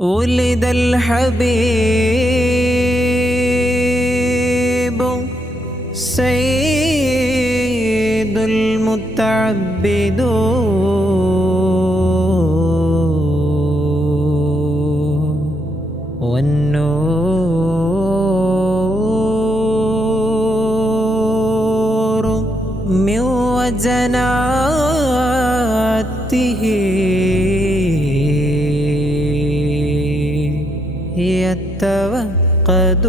ولد الحبيب سيد المتعبد والنور من وجناته يتوقد.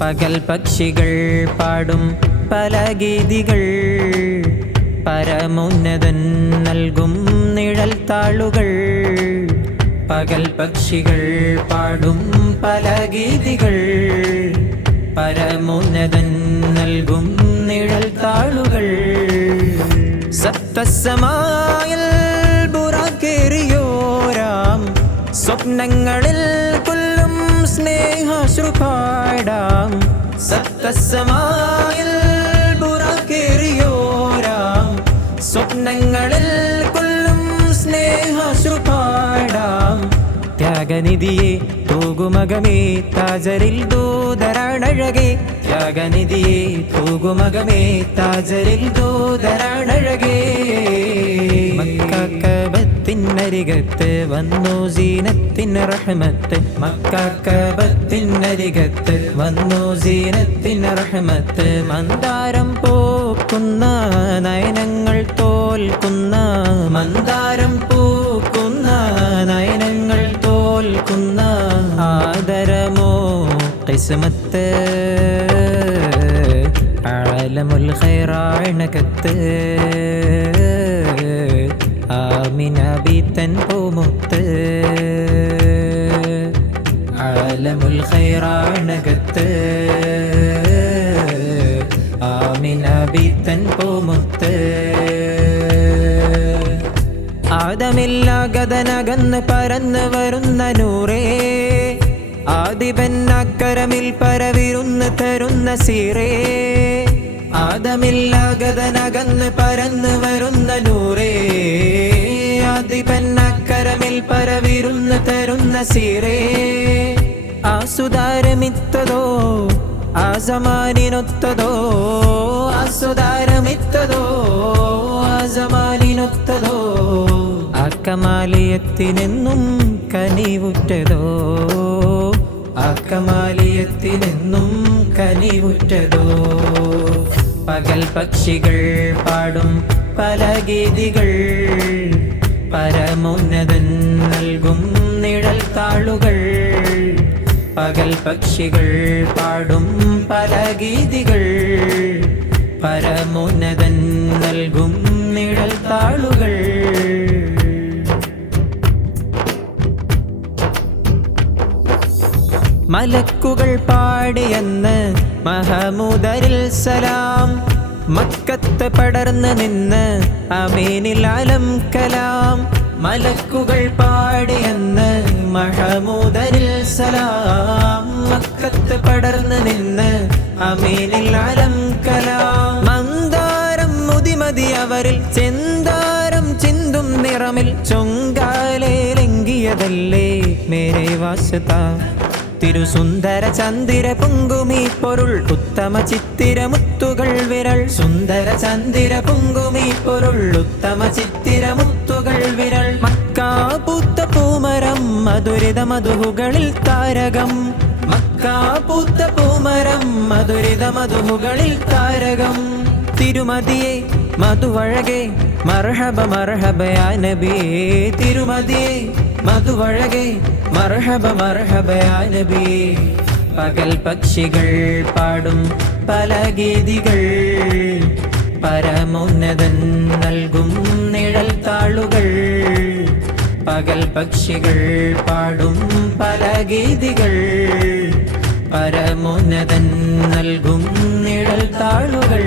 പകൽ പക്ഷികൾ പാടും പല ഗീതികൾ, പരമോന്നതൻ നൽകും നിഴൽ താളുകൾ. പകൽ പക്ഷികൾ പാടും പല ഗീതികൾ, പരമോന്നതൻ നൽകും നിഴൽ താളുകൾ. സപ്തസമായിൽ ബുറാക്കേറിയോരാം സ്വപ്നങ്ങളിൽ കൊല്ലും സ്നേഹാശ്രുപാടാം. സപ്തസമായിൽ ബുറാക്കേറിയോരാം സ്വപ്നങ്ങളിൽ കൊല്ലും സ്നേഹാശ്രുപാടാം. ത്യാഗനിധിയെ തൂകുമകമേ താജരിൽ ദൂതരാണഴകേ. ത്യാഗനിധിയെ തൂകുമകമേ താജരിൽ ദൂതരാണഴകേ. മക്കക്കബത്തിനരികത്ത് വന്നു സീനത്തിൻ റഹ്മത്ത്. മക്കക്കബത്തിനരികത്ത് വന്നു സീനത്തിൻ റഹ്മത്ത്. മന്ദാരം പൂക്കുന്ന നയനങ്ങൾ തോൽക്കുന്ന, മന്ദാരം പൂക്കുന്ന നയനങ്ങൾ തോൽക്കുന്ന ആദരമോ ഖിസ്മത്ത്. ആലമുൽ ഖൈറാണകത്ത് ആമിന ബീത്തൻ പൂമുത്ത്. ആലമുൽ ഖൈറാണകത്ത് ആമിന ബീത്തൻ പൂമുത്ത്. ആദമില്ലാഗതനകന്ന് പരന്ന് വരുന്ന നൂറേ, ആദിപന്നക്കരമിൽ പരവിരുന്ന് തരുന്ന സീറേ. ആദമില്ലാഗതനകന്ന് പരന്ന് വരുന്ന നൂറേ, ആദിപന്നക്കരമിൽ പരവിരുന്ന് തരുന്ന സീറേ. ആസുതാരമിത്തതോ ആസമാനിനൊത്തതോ, ആസുതാരമിത്തതോ ആസമാനിനൊത്തതോ. അക്കമാലിയത്തിനെന്നും കനിവുറ്റതോ, അക്കമാലിയത്തിനെന്നും കനിവുറ്റതോ. പകൽ പക്ഷികൾ പാടും പല ഗീതികൾ, പരമോന്നതൻ നൽകും നിഴൽ താളുകൾ. പകൽ പക്ഷികൾ പാടും പല ഗീതികൾ, പരമോന്നതൻ നൽകും നിഴൽ താളുകൾ. മലക്കുകൾ പാടിയെന്ന് മഹമൂദരിൽ സലാം. മക്കത്ത് പടർന്ന് നിന്ന് അമീനിൽ ആലം കലാം. മലക്കുകൾ പാടിയെന്ന് മഹമൂദരിൽ സലാം. മക്കത്ത് പടർന്ന് നിന്ന് അമീനിൽ ആലം കലാം. മന്ദാരം മുതിമതി അവരിൽ ചെന്താരം ചിന്തും നിറമിൽ ചൊങ്കാലേലെങ്കിയതല്ലേ മേരെ വാസ്ത. തിരുസുന്ദര ചന്ദിര പൊങ്കുമീ പൊരുൾ ഉത്തമ ചിത്തിര മുത്തുകൾ വിരൽ. സുന്ദര ചന്ദിര പൊങ്കുമീ പൊരുൾ ഉത്തമ ചിത്തിര മുത്തുകൾ വിരൽ. മക്കാപൂത്ത പൂമരം മധുരിത മധുഹുകളിൽ താരകം. മക്കാപൂത്ത പൂമരം മധുരിത മധുഹുകളിൽ താരകം. തിരുമതിയെ മധുവഴകെ മർഹബ മർഹബ യാ നബിയേ. തിരുമതിയെ മധുവഴകെ മർഹബ മർഹബ യാ നബിയേ. പകൽ പക്ഷികൾ പാടും പല ഗീതികൾ, പരമോന്നതൻ നൽകും നിഴൽ താളുകൾ. പകൽ പക്ഷികൾ പാടും പല ഗീതികൾ, പരമോന്നതൻ നൽകും നിഴൽ താളുകൾ.